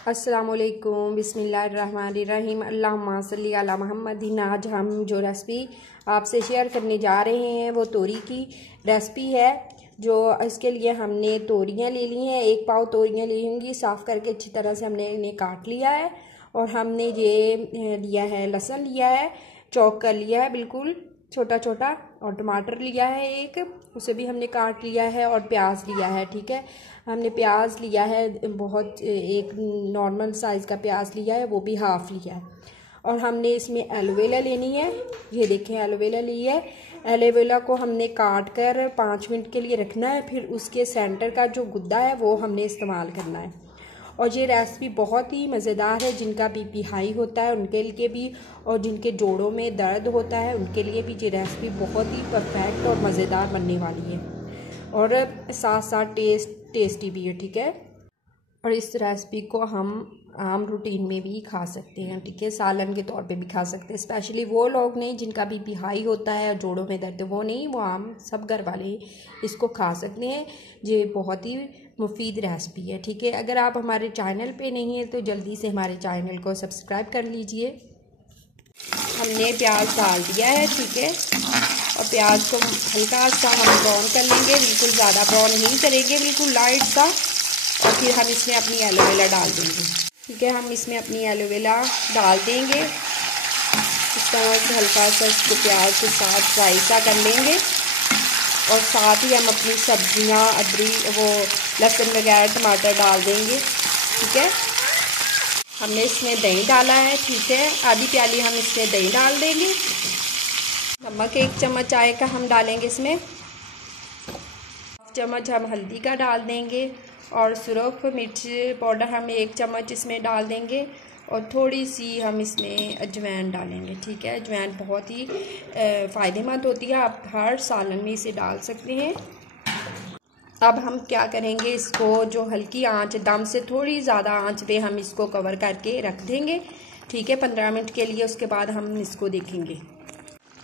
अस्सलामुअलैकुम बिस्मिल्लाहिर्रहमानिर्रहीम अल्लाहुम्मा सल्ली अला मुहम्मदिन। आज हम जो रेसिपी आपसे शेयर करने जा रहे हैं वो तोरी की रेसिपी है। जो इसके लिए हमने तोरियां ले ली हैं, 1 पाव तोरियां ले लूँगी। साफ़ करके अच्छी तरह से हमने इन्हें काट लिया है। और हमने ये लिया है लहसुन लिया है, चॉप कर लिया है बिल्कुल छोटा छोटा। और टमाटर लिया है एक, उसे भी हमने काट लिया है। और प्याज लिया है, ठीक है। हमने प्याज लिया है बहुत, एक नॉर्मल साइज़ का प्याज लिया है, वो भी हाफ़ लिया है। और हमने इसमें एलोवेरा लेनी है। ये देखें एलोवेरा ली है। एलोवेरा को हमने काट कर 5 मिनट के लिए रखना है। फिर उसके सेंटर का जो गुद्दा है वो हमने इस्तेमाल करना है। और ये रेसिपी बहुत ही मज़ेदार है। जिनका बीपी हाई होता है उनके लिए भी, और जिनके जोड़ों में दर्द होता है उनके लिए भी ये रेसिपी बहुत ही परफेक्ट और मज़ेदार बनने वाली है। और साथ साथ टेस्टी भी है, ठीक है। और इस रेसिपी को हम आम रूटीन में भी खा सकते हैं, ठीक है। सालन के तौर पे भी खा सकते हैं। स्पेशली वो लोग नहीं जिनका बीपी हाई होता है और जोड़ों में दर्द, वो नहीं, वो आम सब घर वाले इसको खा सकते हैं। ये बहुत ही मुफीद रेसिपी है, ठीक है। अगर आप हमारे चैनल पे नहीं हैं तो जल्दी से हमारे चैनल को सब्सक्राइब कर लीजिए। हमने प्याज डाल दिया है, ठीक है। और प्याज को हल्का सा हम ब्राउन कर लेंगे, बिल्कुल ज़्यादा ब्राउन नहीं करेंगे, बिल्कुल लाइट सा। और फिर हम इसमें अपनी एलोवेरा डाल देंगे, ठीक है। हम इसमें अपनी एलोवेरा डाल देंगे। इस तरह से हल्का सा इसको प्याज के साथ फ्राई सा कर लेंगे। और साथ ही हम अपनी सब्जियां, अदरक, वो लहसुन वगैरह, टमाटर डाल देंगे, ठीक है। हमने इसमें दही डाला है, ठीक है। आधी प्याली हम इसमें दही डाल देंगे। नमक 1 चम्मच चाय का हम डालेंगे इसमें। 1 चम्मच हम हल्दी का डाल देंगे। और सुरख मिर्च पाउडर हम 1 चम्मच इसमें डाल देंगे। और थोड़ी सी हम इसमें अजवाइन डालेंगे, ठीक है। अजवाइन बहुत ही फ़ायदेमंद होती है, आप हर सालन में इसे डाल सकते हैं। अब हम क्या करेंगे, इसको जो हल्की आंच, दम से थोड़ी ज़्यादा आंच पे हम इसको कवर करके रख देंगे, ठीक है, 15 मिनट के लिए। उसके बाद हम इसको देखेंगे।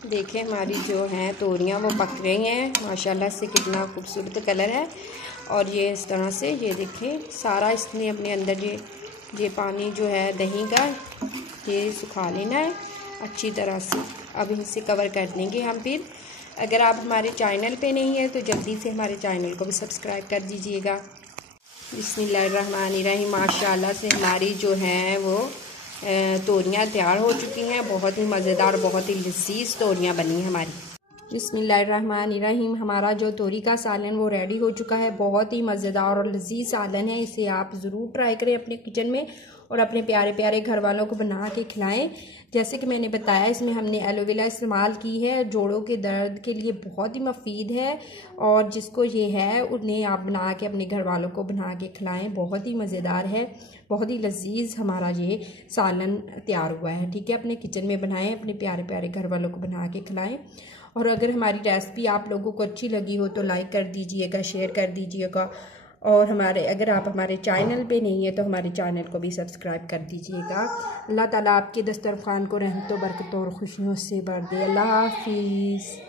देखें हमारी जो हैं तोरियां वो पक रही हैं माशाल्लाह से, कितना खूबसूरत कलर है। और ये इस तरह से, ये देखें सारा इसने अपने अंदर ये पानी जो है दही का, ये सुखा लेना है अच्छी तरह से। अब इसे कवर कर देंगे हम फिर। अगर आप हमारे चैनल पे नहीं हैं तो जल्दी से हमारे चैनल को भी सब्सक्राइब कर दीजिएगा। बिस्मिल्लाहिर्रहमानिर्रहीम। माशाल्लाह से हमारी जो हैं वो तोरियां तैयार हो चुकी हैं। बहुत ही मज़ेदार, बहुत ही लजीज तोरियां बनी हैं हमारी। बिस्मिल्लाहिर्रहमानिर्रहीम। हमारा जो तोरी का सालन वो रेडी हो चुका है। बहुत ही मज़ेदार और लजीज सालन है। इसे आप ज़रूर ट्राई करें अपने किचन में और अपने प्यारे प्यारे घर वालों को बना के खिलाएं। जैसे कि मैंने बताया, इसमें हमने एलोवेरा इस्तेमाल की है। जोड़ों के दर्द के लिए बहुत ही मुफीद है। और जिसको ये है उन्हें आप बना के अपने घर वालों को बना के खिलाएं। बहुत ही मज़ेदार है, बहुत ही लजीज हमारा ये सालन तैयार हुआ है, ठीक है। अपने किचन में बनाएं, अपने प्यारे प्यारे घर वालों को बना के खिलाएं। और अगर हमारी रेसिपी आप लोगों को अच्छी लगी हो तो लाइक कर दीजिएगा, शेयर कर दीजिएगा। और अगर आप हमारे चैनल पे नहीं है तो हमारे चैनल को भी सब्सक्राइब कर दीजिएगा। अल्लाह ताला आपके दस्तरखान को रहमतों, बरकतों और खुशियों से भर दे। अल्लाह हाफिज़।